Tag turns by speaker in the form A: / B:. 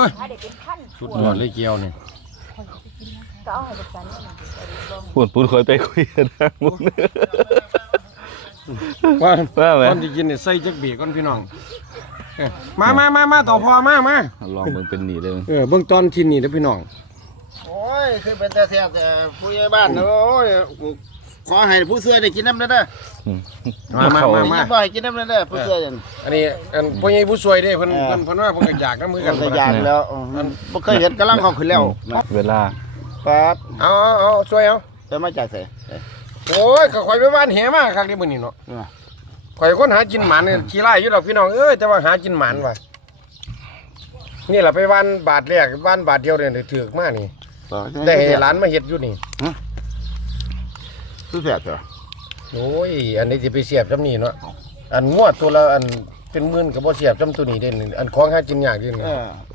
A: ย
B: ถ้าเด็กเป็นขั้น
A: สุดยอดเลยเกียวนี่
B: ก็เอาให้กับฉันนี่
C: พูดเคยไปคุยกันนะมุน
A: ว่า
C: ว่าไหม
A: ตอนที่กินเนี่ยใส่จักเบียก่อนพี่น้องมาต่อพอมา
C: ลองมึงเป็นหนีเลย
A: เบื้องต้นที่นี่นะพี่น้อง
D: โอ้ยคือเป็นแต่แซ่บแต่ผู้ใหญ่บ้านโอ้ยขอให้ผู้เสื้อได้กินน้ำเด้อ
A: มา
D: ไม่บ่ให้กินน้ำเด้อผู้เสื้อจัง
A: อันนี้พ่อใหญ่ผู้ช่วยเด้เพิ่นว่าเพิ่นก็อยากน้ำมือกัน
D: ก็อยากแล้วบ่เคยเห็นกำลังเขาขึ้นแล้ว
C: เวลา
D: ปัด
A: เอาช่วยเอา
D: จะมาจากไส
A: โอ้ยก็ข่อยไปบ้านแหมาคักนี่มื้อนี้เนาะข่อยคนหากินหมันนี่ขี้ไล่อยู่ดอกพี่น้องเอ้ยแต่ว่าหากินหมันว่ะนี่ล่ะไปบ้านบาทแรกบ้านบาทเดียวเนี่ยถูกมากนี่ได้ให้หลานมาเฮ็ดอยู่นี่
D: ผู้แซ่บจ้ะ
A: โอ้ยอันนี้สิไปเสียบจำนี่เนาะอันงวดตัวละอันเป็นหมื่นก็บ่เสียบจำตัวนี้เด้นี่อันของหากินยากเด้นี่
D: เออ